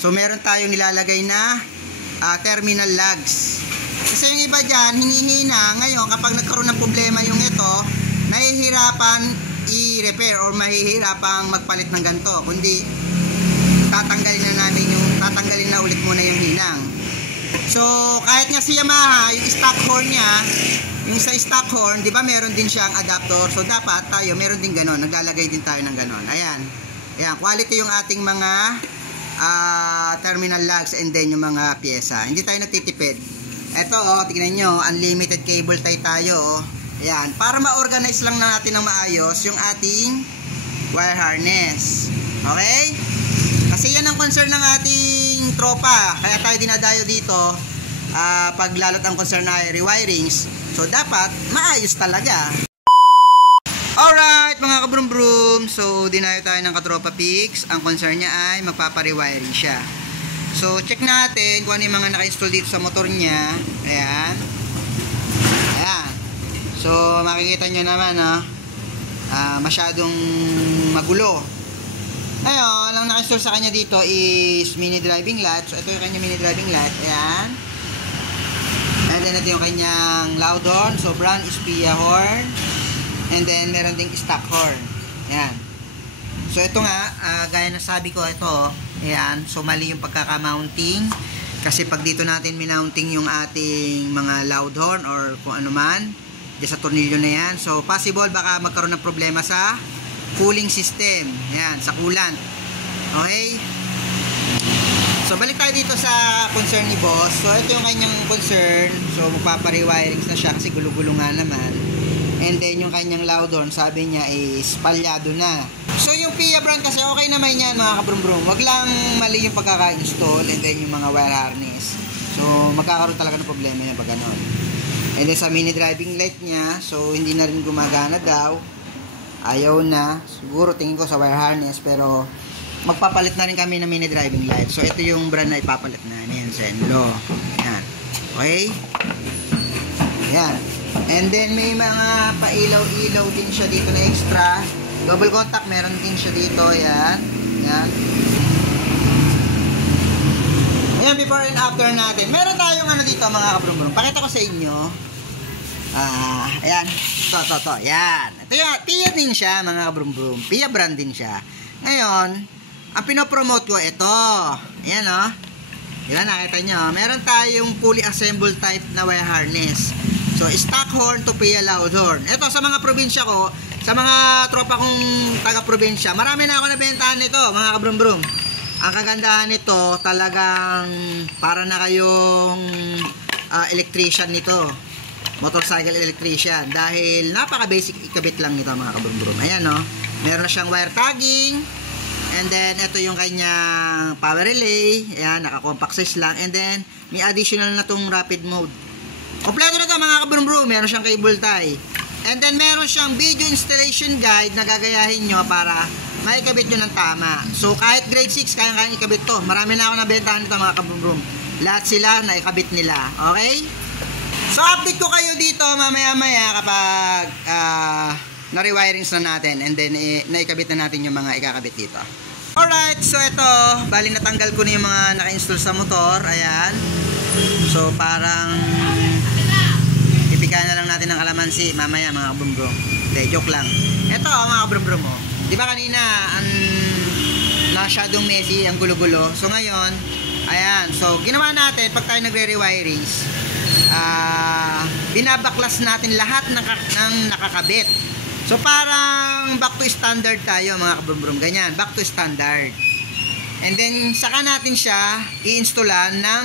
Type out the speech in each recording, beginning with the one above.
So meron tayong nilalagay na terminal lugs. Kasi yung iba dyan, hinihina. Ngayon, kapag nagkaroon ng problema yung ito, nahihirapan i-repair or mahihirapang magpalit ng ganito. Kundi, tatanggalin na ulit muna yung hinang. So, kahit nga si Yamaha, yung stock horn niya, yung sa stock horn, di ba meron din siyang adapter. So, dapat tayo, meron din ganon. Naglalagay din tayo ng ganon. Ayan. Ayan, quality yung ating mga terminal lugs and then yung mga pyesa. Hindi tayo natitipid. Ito, tignan nyo, unlimited cable tie tayo. Ayan, para ma-organize lang natin ng maayos yung ating wire harness. Okay? Kasi yan ang concern ng ating tropa. Kaya tayo dinadayo dito pag lalo't ang concern ay rewirings. So, dapat maayos talaga. Alright, mga kabrum-brum. So, dinayo tayo ng katropa Pix. Ang concern niya ay magpapa-rewiring siya. So, check natin kung ano yung mga naka-install dito sa motor niya. Ayan. Ayan. So, makikita nyo naman, masyadong magulo. Ngayon, ang naka-install sa kanya dito is mini driving light. So, ito yung kanya mini driving light. Ayan. And then, ito yung kanyang loud horn. So, brand is Pia horn. And then, meron ding stock horn. Ayan. So, ito nga, gaya na sabi ko, ito, ayan, so mali yung pagkaka-mounting. Kasi pag dito natin minounting yung ating mga loud horn or kung ano man, dyan sa tornilyo na yan. So, possible baka magkaroon ng problema sa cooling system. Ayan, sa coolant. Okay? So, balik tayo dito sa concern ni boss. So, ito yung kanyang concern. So, magpapa-rewirings na siya kasi gulo-gulo nga naman. And then, yung kanyang loud horn, sabi niya is palyado na. So, yung Pia brand kasi okay naman yan mga kabrum-brum. Wag lang mali yung pagkaka-install and then yung mga wire harness. So, magkakaroon talaga ng problema yan pag ganon. And then sa mini driving light niya, so hindi na rin gumagana daw. Ayaw na. Siguro tingin ko sa wire harness pero magpapalit na rin kami ng mini driving light. So, ito yung brand na ipapalit na. Ayan, Zenlo. Ayan. Okay? Ayan. And then may mga pailaw-ilaw din siya dito na extra. Double contact, meron din siya dito. Ayan. Ayan. Ayan, before and after natin. Meron tayong ano dito mga kabrum-brum. Pakita ko sa inyo. Ayan. Ito. Ayan. Ito yan. Pia din siya mga kabrum-brum. Pia brand din siya. Ngayon, ang pinopromote ko ito. Ayan o. Diba nakita nyo? Meron tayong fully assembled type na wire harness. So, stock horn to Pia loud horn. Ito sa mga probinsya ko, sa mga tropa kong taga-probinsya, marami na ako nabentahan nito, mga kabrum-brum. Ang kagandahan nito, talagang para na kayong electrician nito. Motorcycle electrician. Dahil napaka-basic ikabit lang nito, mga kabrum-brum. Ayan, no? Meron na siyang wire tagging. And then, ito yung kanyang power relay. Ayan, naka-compact size lang. And then, may additional na tong rapid mode. Kompleto na ito, mga kabrum-brum. Meron siyang cable tie. And then, meron siyang video installation guide na gagayahin nyo para maikabit nyo ng tama. So, kahit grade 6, kayang-kayang ikabit to. Marami na ako nabentahan nito, mga kabrum-brum. Lahat sila na ikabit nila. Okay? So, update ko kayo dito mamaya-maya kapag na-rewirings na natin. And then, naikabit na natin yung mga ikakabit dito. Alright, so ito. Bali, natanggal ko na yung mga naka-install sa motor. Ayan. So, parang ipikain na lang natin ng kalamansi mamaya mga kabrum-brum. Hindi, joke lang. Ito mga kabrum-brum mo. Di ba kanina masyadong messy, ang gulo-gulo. So ngayon, ayan. So ginawa natin pag tayo nagre-rewirings, binabaklas natin lahat ng nakakabit. So parang back to standard tayo mga kabrum-brum. Ganyan, back to standard. And then saka natin siya i-installan ng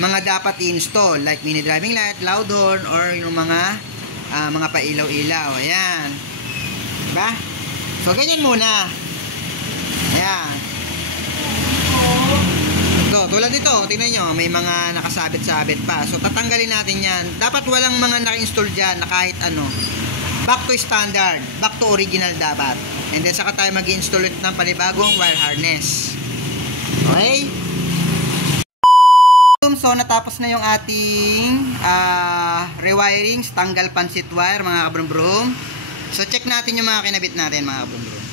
mga dapat i-install like mini driving light, loud horn, or yung mga pailaw-ilaw. Ayan. Diba? So, ganyan muna. Ayan. So, tulad nito, tingnan nyo, may mga nakasabit-sabit pa. So, tatanggalin natin yan. Dapat walang mga naka-install dyan na kahit ano. Back to standard. Back to original dapat. And then, saka tayo mag-install ulit ng panibagong wire harness. Okay? So, natapos na yung ating rewirings, tanggal pansit wire, mga kabrum-brum. So, check natin yung mga kinabit natin, mga kabrum-brum.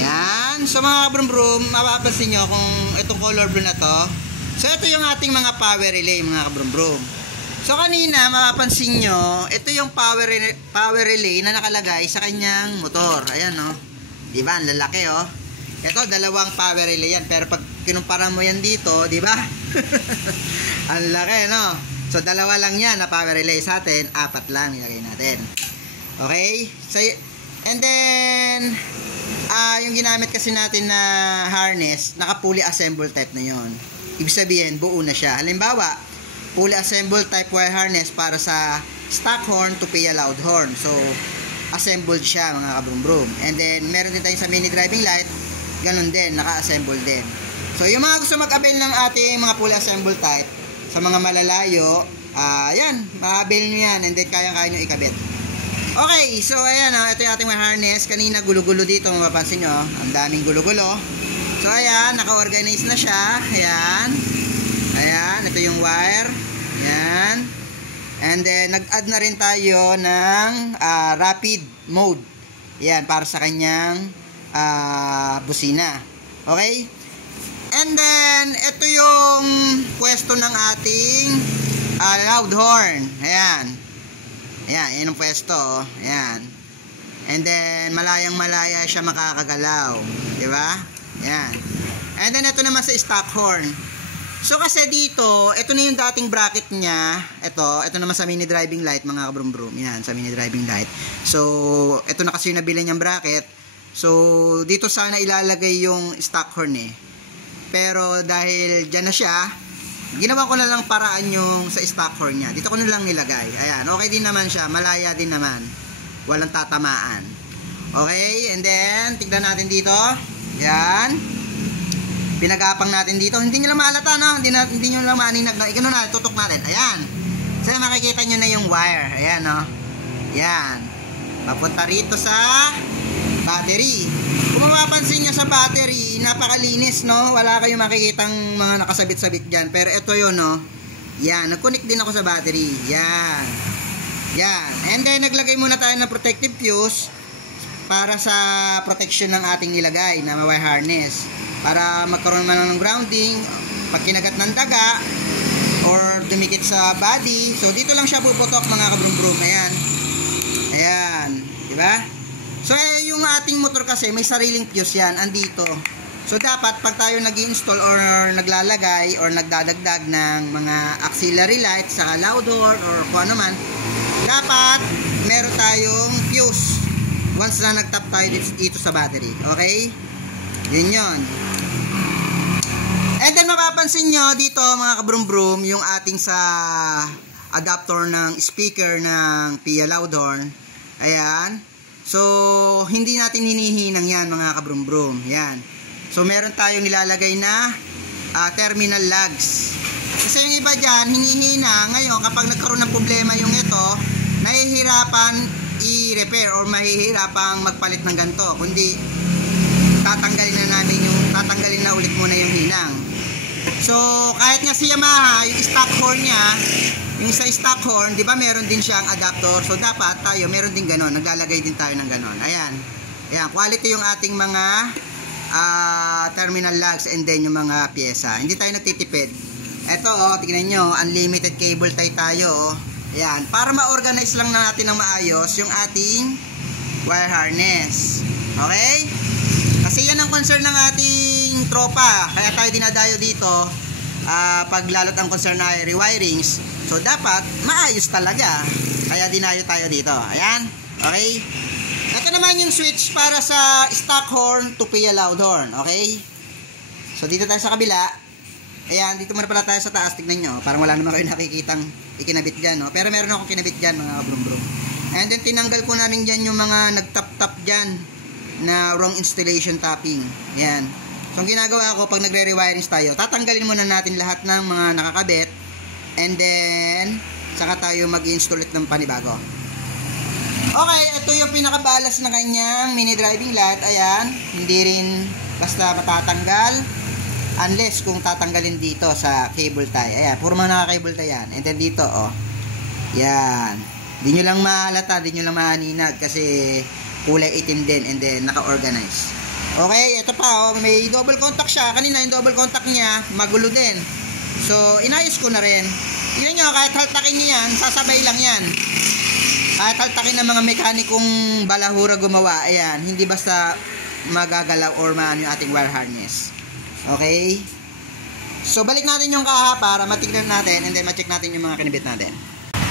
Ayan. ayan, so mga kabrum-brum, mapapansin nyo kung itong color blue na to. So ito yung ating mga power relay mga kabrum-brum. So kanina mapapansin nyo, ito yung power relay na nakalagay sa kanyang motor. Ayan no, diba, ang lalaki oh. Ito dalawang power relay yan, pero pag kinumpara mo yan dito, diba? Ang laki no. So dalawa lang yan na power relay, sa atin 4 lang ilagay natin. Okay, so and then yung ginamit kasi natin na harness, naka fully assemble type na yon. Ibig sabihin buo na siya. Halimbawa, fully assemble type wire harness para sa stock horn to pia loud horn. So assembled siya mga kabrum-brum. And then meron din tayo sa mini driving light, ganun din, naka-assemble din. So yung mga gusto mag-avail ng ating mga fully assemble type sa mga malalayo, yan, ma-avail nyo yan, and then kaya-kaya nyo ikabit. Okay, so ayan ito yung ating harness. Kanina gulo-gulo dito, mapapansin nyo, ang daming gulo-gulo. So ayan, naka-organize na siya. Ayan, ayan, ito yung wire. Ayan. And then nag-add na rin tayo ng rapid mode. Ayan, para sa kanyang busina. Okay? And then ito yung pwesto ng ating loud horn. Ayan. Ayan, yun ang pwesto. Ayan. And then, malayang-malaya siya makakagalaw. Diba? Ayan. And then, ito naman sa stock horn. So, kasi dito, ito na yung dating bracket niya. Ito naman sa mini driving light, mga kabrum-brum. Ayan, sa mini driving light. So, ito na kasi yung nabili niyang bracket. So, dito sana ilalagay yung stock horn eh. Pero, dahil dyan na siya, ginawa ko na lang paraan yung sa stock horn niya. Dito ko na lang nilagay. Ayan, okay din naman siya. Malaya din naman. Walang tatamaan. Okay, and then, tignan natin dito. Ayan. Pinagapang natin dito. Hindi nyo lang maalata, no? Hindi nyo lang maaninag. No? Ikano na, tutok natin. Ayan. So, makikita nyo na yung wire. Ayan, no? Ayan. Papunta rito sa battery. Kung mapapansin nyo sa battery, napakalinis, no? Wala kayong makikitang mga nakasabit-sabit dyan. Pero ito yun, no? Yan, nag-connect din ako sa battery. Yan. Yan. And then, naglagay muna tayo ng protective fuse para sa protection ng ating nilagay na wire harness. Para magkaroon man ng grounding, pag kinagat ng daga, or dumikit sa body. So, dito lang siya puputok, mga kabrum-brum. Ayan. Ayan. Diba? So, yung ating motor kasi, may sariling fuse yan, andito. So, dapat, pag tayo nag-install or naglalagay or nagdadagdag ng mga auxiliary lights sa loud horn or kung ano man, dapat, meron tayong fuse once na nag-tap tayo dito sa battery. Okay? Yun yun. And then, mapapansin nyo dito, mga kabrum-brum, yung ating sa adapter ng speaker ng Pia loud horn. Ayan. So, hindi natin hinihinang yan, mga kabrum-brum. Yan. So, meron tayong nilalagay na terminal lugs. Kasi yung iba dyan, hinihina. Ngayon, kapag nagkaroon ng problema yung ito, nahihirapan i-repair or mahihirapang magpalit ng ganito. Kundi, tatanggalin na ulit muna yung hinang. So, kahit nga si Yamaha, yung stock horn niya, yung sa stock horn, di ba meron din siyang adapter. So, dapat tayo, meron din ganon. Naglalagay din tayo ng ganon. Ayan. Ayan, quality yung ating mga terminal lugs and then yung mga pyesa. Hindi tayo natitipid. Ito, tignan nyo, unlimited cable tie tayo. Ayan, para ma-organize lang natin ng maayos yung ating wire harness. Okay? Kasi yan ang concern ng ating tropa. Kaya tayo dinadayo dito pag lalot ang concern na rewirings. So, dapat maayos talaga. Kaya dinayo tayo dito. Ayan. Okay? Ito naman yung switch para sa stock horn to Pia loud horn. Okay? So, dito tayo sa kabila. Ayan, dito muna pala tayo sa taas. Tignan nyo. Parang wala naman kayo nakikitang ikinabit dyan. No? Pero meron akong kinabit dyan, mga kabrum-brum. And then, tinanggal ko na rin dyan yung mga nagtap-tap dyan na wrong installation tapping. Ayan. So, ang ginagawa ko, pag nagre-rewirings tayo, tatanggalin muna natin lahat ng mga nakakabit. And then, saka tayo mag-install ulit ng panibago. Okay, ito yung pinakabalas na kanyang mini driving light. Ayan, hindi rin basta matatanggal. Unless kung tatanggalin dito sa cable tie. Ayan, puro mga naka-cable tie yan. And then dito, oh. Yan. Di nyo lang mahalata, di nyo lang maaninag kasi kulay itim din and then naka-organize. Okay, ito pa, may double contact siya. Kanina yung double contact niya, magulo din. So, inayos ko na rin. Tingnan nyo, kahit haltakin niya yan, sasabay lang yan. Kahit haltakin ng mga mekanikong balahura gumawa, ayan, hindi basta magagalaw or maano yung ating wire harness. Okay? So, balik natin yung kaha para matignan natin and then ma-check natin yung mga kinibit natin.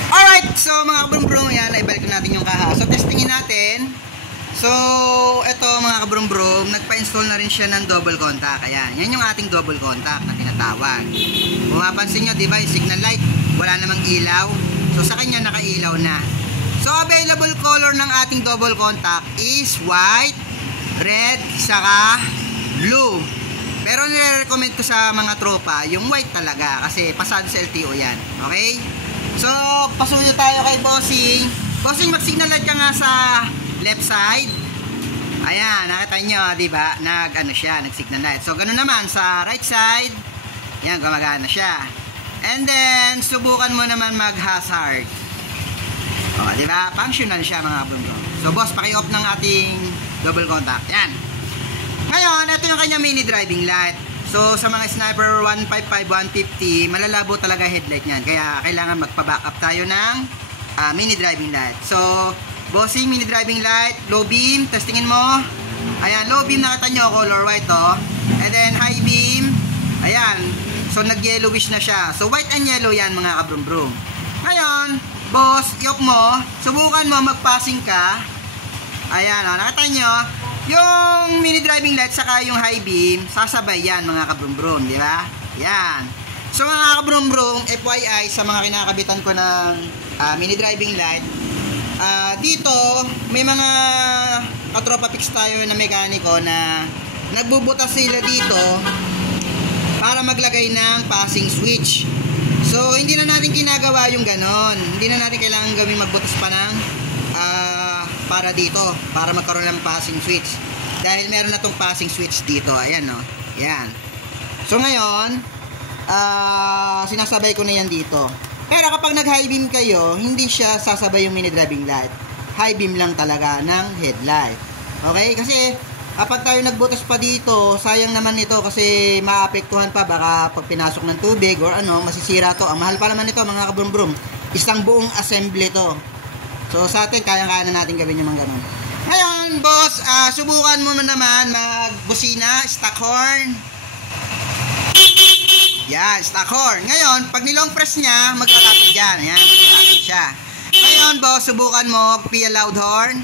Alright, so mga kabrum-brum, yan, ibalik natin yung kaha. So, testingin natin. So, ito mga kabrum-brum, nagpa-install na rin siya ng double contact. Ayan, yan yung ating double contact na tinatawag. Kung mapansin nyo, diba, yung signal light, wala namang ilaw. So, sa kanya nakailaw na. So, available color ng ating double contact is white, red, saka blue. Pero nire-recommend ko sa mga tropa, yung white talaga, kasi pasado sa LTO yan. Okay? So, pasuyo tayo kay Bossing. Bossing, mag-signal light ka nga sa left side. Ayan, nakita nyo, diba? Nag-signal light. So, ganun naman sa right side. Yan, gumagana siya. And then, subukan mo naman mag-hazard. O, diba? Functional siya, mga kabrum-brum. So, boss, paki-off ng ating double contact. Yan. Ngayon, ito yung kanya mini driving light. So, sa mga sniper 155, 150, malalabo talaga headlight niyan. Kaya, kailangan magpa-backup tayo ng mini driving light. So, Bossing, mini driving light, low beam, testingin mo. Ayan, low beam nakita nyo, color white to. And then high beam, ayan. So nag-yellowish na siya. So white and yellow yan mga kabrum-brum. Ngayon, boss, yok mo, subukan mo mag-passing ka. Ayan, nakita nyo, yung mini driving light saka yung high beam, sasabay yan mga kabrum-brum, di ba? Yan. So mga kabrum-brum, FYI sa mga kinakabitan ko ng mini driving light, dito may mga katropa fix tayo na mekaniko na nagbubutas sila dito para maglagay ng passing switch. So hindi na natin ginagawa yung ganon. Hindi na natin kailangan gawing magbutas pa ng para dito, para magkaroon ng passing switch. Dahil meron na tong passing switch dito. Ayan, no? Ayan. So ngayon, sinasabay ko na yan dito. Pero kapag nag-high beam kayo, hindi siya sasabay yung mini driving light. High beam lang talaga ng headlight. Okay? Kasi kapag tayo nagbutas pa dito, sayang naman ito kasi maapektuhan pa. Baka pag pinasok ng tubig or ano, masisira to. Ang mahal pa naman ito mga kabrum-brum. Isang buong assembly to. So sa atin, kaya-kaya na natin gawin yung mga ganun. Ngayon, boss, subukan mo naman magbusina, stock horn. Yan, stock horn. Ngayon, pag nilong press niya, maglalapit dyan. Yan, maglalapit siya. Ngayon, boss, subukan mo, pia loud horn.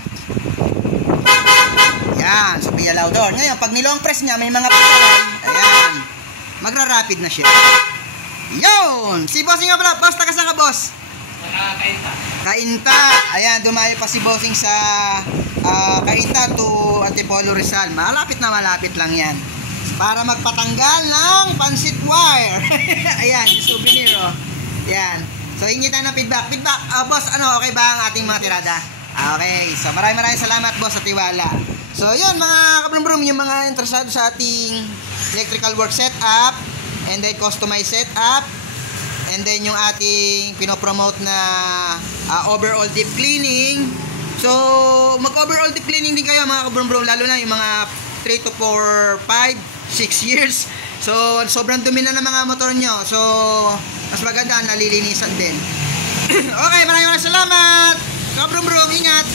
Yan, so pia loud horn. Ngayon, pag nilong press niya, may mga patalan. Ayan, magra-rapid na siya. Yun! Si Bossing nga pala. Boss, taga saan ka, boss? Kainta. Kainta. Ayan, dumayo pa si Bossing sa Kainta to Antipolo Rizal. Malapit na malapit lang yan. Para magpatanggal ng pansit wire. Ayan, yung souvenir, oh. Ayan. So, hingi tayo ng feedback. Feedback, boss, ano, okay ba ang ating mga tirada? Okay. So, maraming salamat, boss, sa tiwala. So, yun, mga kabrum-brum, yung mga interesado sa ating electrical work setup, and then customized setup, and then yung ating pinopromote na overall deep cleaning. So, mag-overall deep cleaning din kayo, mga kabrum-brum, lalo na yung mga 3 to 4, 5, 6 years. So, sobrang dumi na ng mga motor nyo. So, mas maganda, nalilinisan din. Okay, maraming salamat. Kabrum-brum, ingat.